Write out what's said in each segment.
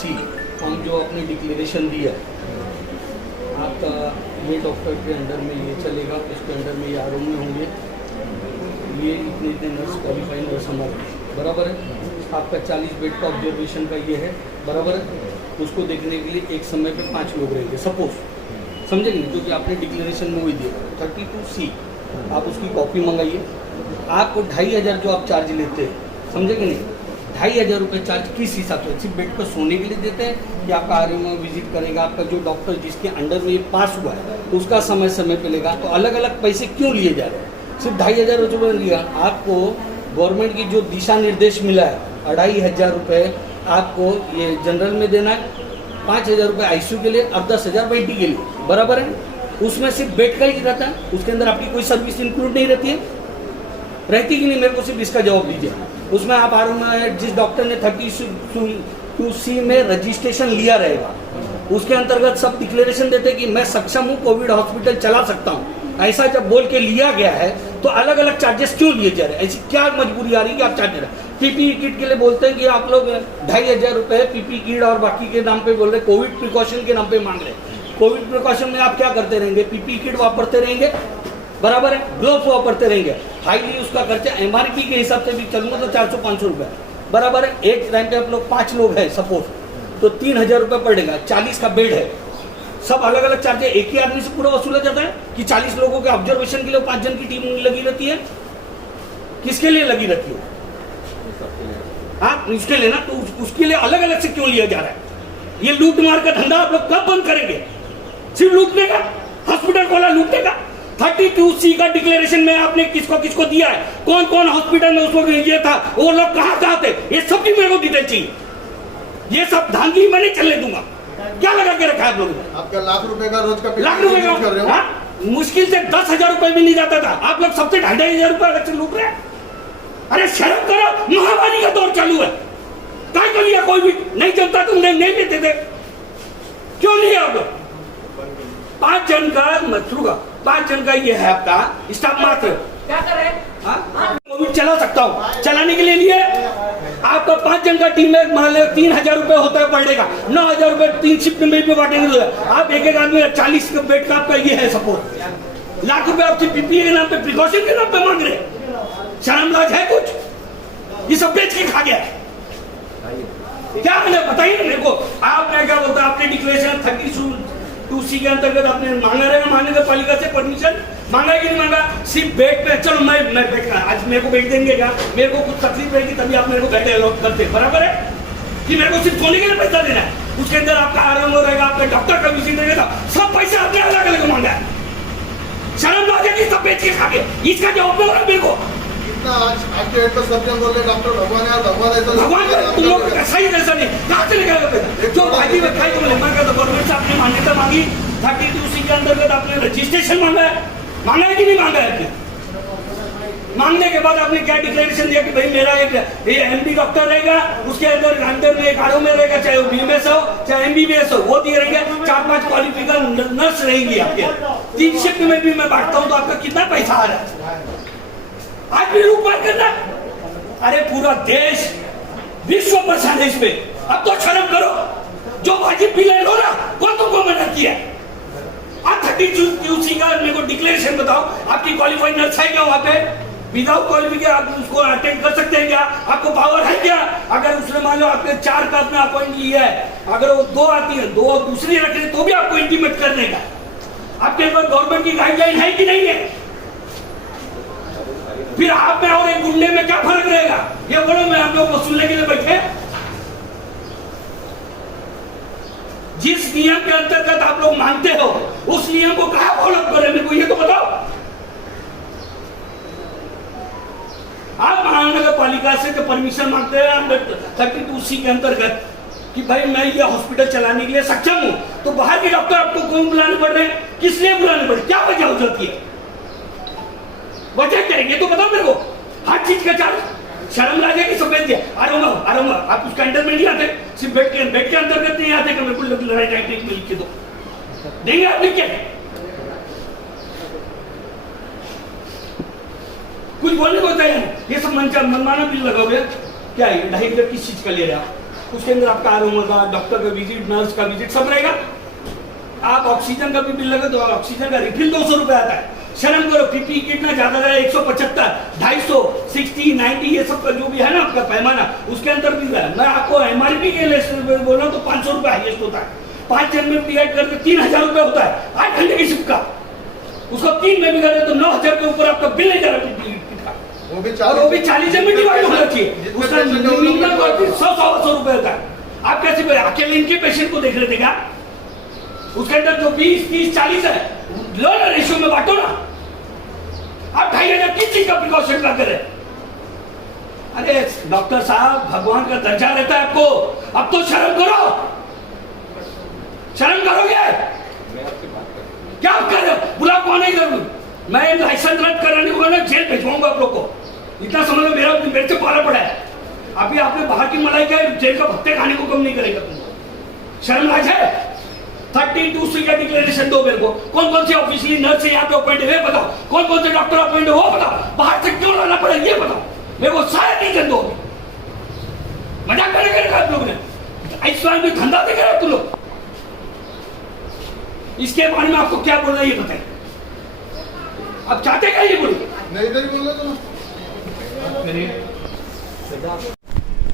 सी हम जो अपनी डिक्लेरेशन दिया आपका ये डॉक्टर के अंडर में ये चलेगा, इसके अंडर में ये आर में होंगे, ये इतने इतने नर्स क्वालिफाइड नर्स हमारे, बराबर है। आपका 40 बेड का ऑब्जर्वेशन का ये है, बराबर है। उसको देखने के लिए एक समय पे 5 लोग रहेंगे सपोज, समझेंगे, जो कि आपने डिक्लेरेशन में वही दिया 32C। आप उसकी कॉपी मंगाइए। आपको 2500 जो आप चार्ज लेते हैं, समझेंगे नहीं, 2500 रुपये चार्ज किस हिसाब से, सिर्फ बेड पर सोने के लिए देते हैं कि आपका आर में विजिट करेगा, आपका जो डॉक्टर जिसके अंडर में ये पास हुआ है उसका समय समय पे लेगा। तो अलग अलग पैसे क्यों लिए जा रहे हैं? सिर्फ 2500 रुपये लिया। आपको गवर्नमेंट की जो दिशा निर्देश मिला है 2500 रुपये आपको ये जनरल में देना है, 5000 रुपये ICU के लिए और 10,000 वेंटी के लिए, बराबर है। उसमें सिर्फ बेड का ही रहता है, उसके अंदर आपकी कोई सर्विस इंक्लूड नहीं रहती है, रहती कि नहीं? मेरे को सिर्फ इसका जवाब दीजिए। उसमें आप आर में जिस डॉक्टर ने 32C में रजिस्ट्रेशन लिया रहेगा उसके अंतर्गत सब डिक्लेरेशन देते कि मैं सक्षम हूँ, कोविड हॉस्पिटल चला सकता हूँ, ऐसा जब बोल के लिया गया है तो अलग अलग चार्जेस क्यों लिए जा रहे हैं? ऐसी क्या मजबूरी आ रही है कि आप चार्ज दे रहे हैं? PPE किट के लिए बोलते हैं कि आप लोग 2500 रुपये PPE किट और बाकी के नाम पे बोल रहे हैं, कोविड प्रिकॉशन के नाम पे मांग रहे हैं। कोविड प्रिकॉशन में आप क्या करते रहेंगे? PPE किट वापरते रहेंगे, बराबर है, ग्लोव्स वापरते रहेंगे, हाईली उसका खर्चा MRP के हिसाब से भी चलूंगा तो 400-500 रुपये, बराबर है। एक टाइम पे आप लोग 5 लोग हैं सपोज, तो 3000 रुपये पड़ेगा। 40 का बेड है, सब अलग अलग चार्ज है, एक ही आदमी से पूरा वसूला जाता है कि 40 लोगों के ऑब्जर्वेशन के लिए 5 जन की टीम लगी रहती है? किसके लिए लगी रहती है? हाँ, उसके लिए ना, तो उसके लिए अलग अलग से क्यों लिया जा रहा है? ये लूट मार का धंधा आप लोग कब बंद करेंगे? सिर्फ लूटने का, हॉस्पिटल खोला लूटने का। 32C का डिक्लेरेशन में आपने किसको किसको दिया है, कौन कौन हॉस्पिटल में उसको ये था, वो लोग कहाँ थे, ये सब की मेरे को डिटेल चाहिए। ये सब धांधली मैं नहीं चलने दूंगा। क्या लगा के रखा है आप लोगों ने? आपका लाख रुपए का रोज का लाख रुपए का कर रहे हो? मुश्किल से 10,000 रुपए भी नहीं जाता था, आप लोग सबसे 2,500 रुपए अलग से लूट रहे हैं। अरे शर्म करो, महामारी का दौर चालू है, काय को लिया? कोई भी नहीं चलता तुम नहीं लेते थे, क्यों लिया आप लोग? 5 जन का शुरू का 5 जन का ये है आपका स्टाफ मात्र। क्या करें? कोविड चला सकता हूँ, चलाने के लिए लिए आपका 5 जन का टीम में मान लो 3,000 रुपए होता है पर डे का, 9,000 रुपए 3 शिफ्ट में भी बांटेंगे। आप एक एक आदमी 40 का बेड का आपका ये है सपोर्ट, लाख रुपए आपसे PPE के नाम पे, प्रिकॉशन के नाम पे मांग रहे। शर्म लाज है कुछ? ये सब बेच के खा गया क्या? मैंने बताइए मेरे को। आपने क्या बोलता, आपने डिक्लेरेशन 32C के अंतर्गत आपने मांगा रहेगा, नगर पालिका से परमिशन मांगा कि नहीं मांगा? सिर्फ बेड पे चलो मैं बैठ कर, आज मेरे को बैठ देंगे क्या? मेरे को कुछ तकलीफ रहेगी तभी आप मेरे को बैठे अलॉट करते, बराबर है कि मेरे को सिर्फ सोने के लिए पैसा देना है? उसके अंदर आपका आराम रहेगा, आपका डॉक्टर का विजिट रहेगा, सब पैसे आपने अलग अलग मांगा है। शर्म लाज है कि सब बेच के खा गए? इसका जवाब दो मेरे को। आज के डेट पर सब जन बोल रहे डॉक्टर भगवान है, भगवान है, तो भगवान तुम लोग सही जैसा नहीं, कहाँ से लेकर आए? जो भाजी में खाई तुमने मांगा तो गवर्नमेंट से आपने मान्यता मांगी, 32C के अंतर्गत आपने रजिस्ट्रेशन मांगा है, मांगा है कि नहीं मांगा है? मांगने के बाद आपने क्या डिक्लेरेशन दिया कि भाई मेरा एक MD डॉक्टर रहेगा, उसके अंदर में एक आरओ में रहेगा, चाहे वो BMS हो चाहे MBBS हो, वो दिए रहेंगे, 4-5 क्वालिफिकेशन नर्स रहेंगी आपके, 3 शिफ्ट में भी मैं बांटता हूँ, तो आपका कितना पैसा आ रहा है? आज भी लूट मार करना? अरे पूरा देश विश्व परेशान है इस पे, अब तो शर्म करो। जो वाजिब बिल लो ना, कौन तुमको मना किया? आप 32C का मेरे को डिक्लेरेशन बताओ, आपकी क्वालिफाइड नर्स है क्या वहां पे? विदाउट क्वालिफिकेशन आप उसको अटेंड कर सकते हैं क्या? आपको पावर है क्या? अगर उसने मान लो आपने 4 का अपना अपॉइंट लिया है, अगर वो 2 आती है, 2 दूसरी रख रहे तो भी आपको इंटीमेट करने का आपके पास गवर्नमेंट की गाइडलाइन है कि नहीं है? फिर आप में और एक गुंडे में क्या फर्क रहेगा? ये बोलो मैं आप लोग वसूलने के लिए बैठे? जिस नियम के अंतर्गत आप लोग मानते हो उस नियम को कहाँ फॉलो कर रहे? मेरे को ये तो बताओ। आप महानगर पालिका से तो परमिशन मांगते हैं 32C के अंतर्गत कि भाई मैं ये हॉस्पिटल चलाने के लिए सक्षम हूं, तो बाहर के डॉक्टर आपको क्यों बुलाने पड़ रहे हैं? किस लिए बुलाने पड़ रहे? क्या वजह हो जाती है? वजह करेंगे तो बताओ मेरे को। हर चीज का चार्ज शर्म लागे कि सब दिया। आरूंगा आप उसका अंडर में नहीं आते, सिर्फ बेड के अंतर्गत नहीं आते कि मेरे को लड़ाई टाइटिक में लिख के दो, देंगे आप लिख के? कुछ बोलने को होता है? ये सब मनमाना बिल लगाओगे क्या? 2.5 किस चीज का ले रहे आप? उसके अंदर आपका आराम होगा, डॉक्टर का विजिट, नर्स का विजिट सब रहेगा। आप ऑक्सीजन का भी बिल लगे तो ऑक्सीजन का रिफिल 200 रुपए आता है। शर्म करो, पीपी किट ना ज्यादा है 175, 250, 60, 90 ये सब का जो भी है ना आपका पैमाना, उसके अंदर भी है। मैं आपको एमआरपी के लिए बोल रहा हूँ तो 500 रुपए हाईएस्ट होता है। 5 जन में डिवाइड करके 3000 रुपए होता है 8 घंटे की शिफ्ट का। उसको 3 में भी करें तो 9000 के ऊपर आपका बिल नहीं जा रहा पीपी किट का। वो भी 40 जन में डिवाइड होना चाहिए। उसका मिनिमम 100 रुपए होता है। आप कैसे अकेले इनके पेशेंट को देख रहे थे क्या? उसके अंदर जो 20, 30, 40 है, लो ना रेशियो में बांटो ना। आप 2500 किस चीज का प्रिकॉशन का करें? अरे डॉक्टर साहब, भगवान का दर्जा रहता है आपको, अब तो शर्म करो। शर्म करोगे? क्या कर रहे हो? बुलाओ, कौन है इधर? मैं लाइसेंस रद्द कराने को ना जेल भेजवाऊंगा आप लोग को। इतना समझ लो, मेरे से पाला पड़ा है। अभी आपने बाहर की मलाई का जेल का भत्ते खाने को कम नहीं करेगा तुमको। शर्म लाज है? 32C का डिक्लेरेशन दो मेरे को। कौन कौन से ऑफिशियली नर्स से यहाँ पे अपॉइंट हुए बताओ, कौन कौन से डॉक्टर अपॉइंट हुए वो बताओ, बाहर से क्यों लाना पड़ा ये बताओ मेरे को। सारा रीजन दो। मजाक करेगा आप लोग ने? आयुष्मान में धंधा देख रहे हो तुम लोग। इसके बारे में आपको क्या बोलना है ये बताइए। आप चाहते क्या ये बोलो? नहीं इधर ही बोलो तुम।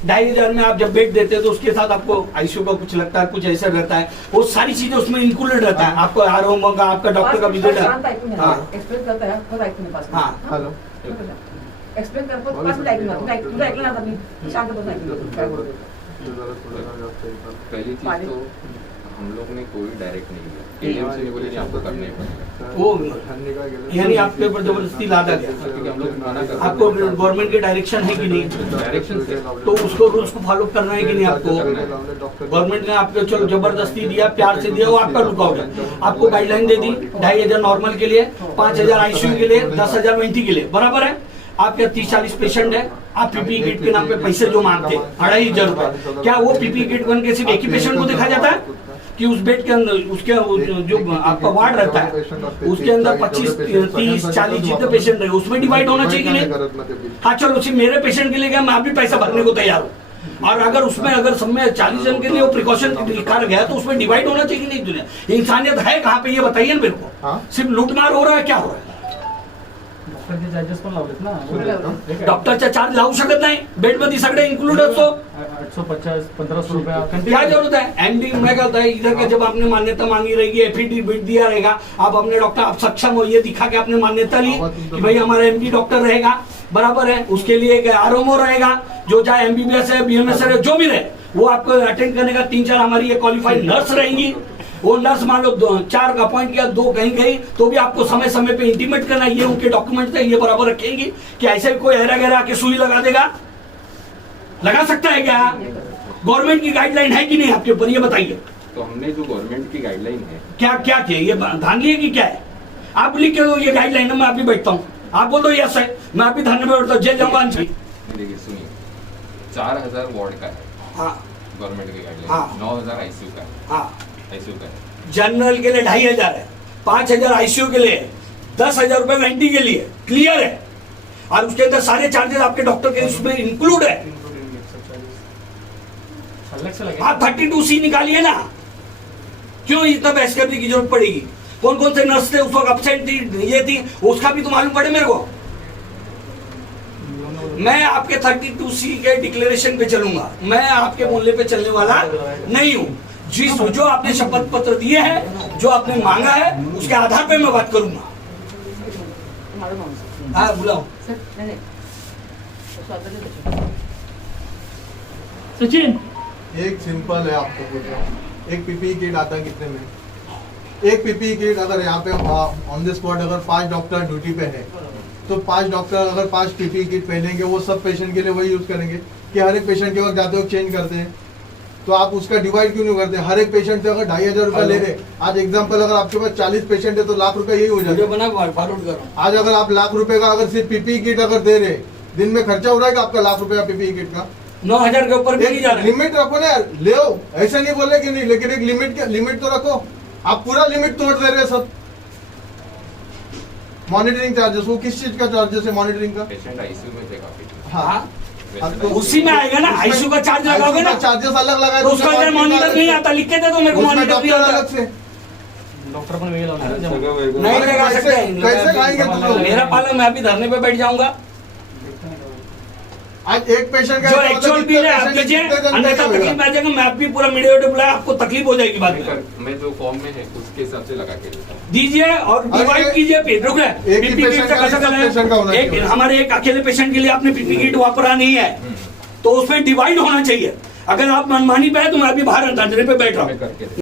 2500 में आप जब बेड देते हैं तो उसके साथ आपको आईसीयू का कुछ लगता है, कुछ ऐसा रहता है, वो सारी चीजें उसमें इंक्लूडेड रहता है। आपको आराम होगा, आपका डॉक्टर का विजिट है। एक्सप्लेन करता है खुद ऐकून पास. हाँ हेलो एक्सप्लेन करतो 5 मिनिट ऐकून तुझं ऐकलं ना आता मी शांत बसून ऐकलं काय बोलतो. पहली चीज तो हम लोग ने कोई डायरेक्ट नहीं किया, एजेंसी ने बोले नहीं आपको करने पड़ेगा। वो यानी आपके ऊपर जबरदस्ती लादा गया, क्योंकि हम लोग मना कर आपको गवर्नमेंट के डायरेक्शन है कि नहीं? डायरेक्शन से तो उसको रूल्स को फॉलो करना है कि नहीं आपको? गवर्नमेंट ने आपको चलो जबरदस्ती दिया, प्यार से दिया, वो आपका लुकआउट है। आपको गाइडलाइन दे दी 2500 नॉर्मल के लिए, 5000 आईसीयू के लिए, 10,000 वेंटी के लिए, बराबर है। आपके 30-40 पेशेंट है, आप पीपी किट के नाम पे पैसे जो मांगते हैं 2500 रुपए, क्या वो पीपी किट बन के सिर्फ एक ही पेशेंट को देखा जाता है कि उस बेड के अंदर उसके जो आपका वार्ड रहता है उसके अंदर 25, 30, 40 जितने पेशेंट रहे उसमें डिवाइड होना चाहिए कि नहीं? हाँ चलो सिर्फ मेरे पेशेंट के लिए क्या, मैं अभी पैसा भरने को तैयार हूँ। और अगर उसमें अगर सब में 40 जन के लिए वो प्रिकॉशन लिखा गया तो उसमें डिवाइड होना चाहिए कि नहीं? दुनिया इंसानियत है कहाँ पे ये बताइए ना मेरे को। सिर्फ लूटमार हो रहा है, क्या हो रहा है? चार्जेस पण लावलेत ना. डॉक्टरचा चार्ज लावू शकत नाही, बेड मध्ये सगळे इंक्लूड असतो. 850-1500 रुपये क्या जरूरत है? एमडी में क्या होता है, इधर का जब आपने मान्यता मांगी रहेगी, एफिडेविट दिया रहेगा, आप अपने डॉक्टर आप सक्षम हो ये दिखा के आपने मान्यता ली कि भाई हमारा एमडी डॉक्टर रहेगा, बराबर है। उसके लिए एक आरओमओ रहेगा जो चाहे एमबीबीएस है, बीएमएस है, जो भी रहे वो आपको अटेंड करने का। 3-4 हमारी क्वालिफाइड नर्स रहेंगी। वो नर्स मान लो 4 अपॉइंट किया, 2 कहीं गई तो भी आपको समय समय पे इंटीमेट करना, ये उनके डॉक्यूमेंट है, ये बराबर रखेंगी कि ऐसे कोई हेरा गेरा आके सुई लगा देगा? लगा सकता है क्या? गवर्नमेंट की गाइडलाइन है कि नहीं आपके ऊपर, ये बताइए। तो हमने जो गवर्नमेंट की गाइडलाइन है, क्या क्या किया, ये धांधली है कि क्या है? आप लिख के दो ये गाइडलाइन है, मैं अभी बैठता हूँ, आप बोल दो यस है, मैं अभी धरने में बैठता हूँ, जेल जाऊंगा। देखिए सुनिए, 4000 वार्ड का है हाँ गवर्नमेंट की गाइडलाइन, हाँ। 9000 आईसीयू का है, हाँ, आईसीयू का है। जनरल के लिए 2500 है, 5000 आईसीयू के लिए, 10,000 रुपए वेंटी के लिए, क्लियर है। और उसके अंदर सारे चार्जेस आपके डॉक्टर के उसमें इंक्लूड है। अलग से लगे. आप 32C निकालिए ना, क्यों इतना बहस करने की जरूरत पड़ेगी? कौन कौन से नर्स थे उस वक्त एब्सेंट थी, ये थी, उसका भी तो मालूम पड़े मेरे को। मैं आपके 32C के डिक्लेरेशन पे चलूंगा, मैं आपके मूल्य पे चलने वाला नहीं हूं। जो आपने शपथ पत्र दिए हैं, जो आपने मांगा है, उसके आधार पे मैं बात करूंगा। माझा माणूस. हाँ बुलाओ। सर नाही नाही. स्वतःचे सचिन एक सिंपल है आपको पूछ रहा हूँ, एक पीपीई किट आता है कितने में? एक पीपीई किट अगर यहाँ पे ऑन द स्पॉट अगर 5 डॉक्टर ड्यूटी पे है तो 5 डॉक्टर अगर 5 पीपीई किट पहनेंगे, वो सब पेशेंट के लिए वही यूज करेंगे कि हर एक पेशेंट के वक्त जाते वक्त चेंज करते हैं? तो आप उसका डिवाइड क्यों नहीं करते? हर एक पेशेंट से अगर 2500 रुपया ले रहे, आज एग्जाम्पल अगर आपके पास 40 पेशेंट है तो लाख रुपया यही हो जाएगा। बना फॉरवर्ड करो। आज अगर आप लाख रुपए का अगर सिर्फ पीपीई किट अगर दे रहे, दिन में खर्चा हो रहा है कि आपका लाख रुपया पीपीई किट का? 9,000 के ऊपर भी नहीं जा रहे। लिमिट रखो ना यार, ले आओ, ऐसे नहीं बोले कि नहीं, लेकिन एक लिमिट तो रखो। आप पूरा लिमिट तोड़ दे रहे हैं सब। मॉनिटरिंग चार्जेस, वो किस चीज का चार्जेस है मॉनिटरिंग का? पेशेंट आईसीयू में थे काफी, हाँ आपको उसी में आएगा ना, आईसीयू का चार्ज लगाओगे ना, चार्जेस अलग लगाए तो उसका इधर मॉनिटर नहीं आता, लिख के दे दो मेरे को, उसमें मॉनिटर नहीं डॉक्टर आता। अलग से डॉक्टर पण वेगळे लावणार आहे. नहीं लगा सकते हैं। कैसे खाएंगे तुम लोग? मेरा पाला, मैं अभी धरने पे बैठ जाऊंगा। आज एक पेशेंट का जो ऐसा होता है, एक्चुअल कितने बिल है patient आप है, लीजिए, कितने दिन अन्यथा का होगा? तकलीफ आ जाएगा। मैं आप भी पूरा मीडिया वीडियो बुलाया, आपको तकलीफ हो जाएगी बाद में। मैं जो फॉर्म में है उसके हिसाब से लगा के देता हूँ। दीजिए और डिवाइड अरे, कीजिए फिर, रुक रहे एक ही patient का नहीं, सब patient का होना एक चाहिए। हमारे एक अकेले पेशेंट के लिए आपने पीपी किट वापरा नहीं है, तो उसमें डिवाइड होना चाहिए। अगर आप मनमानी पे है तो मैं अभी बाहर धरने पे बैठ रहा मैं हूँ। करके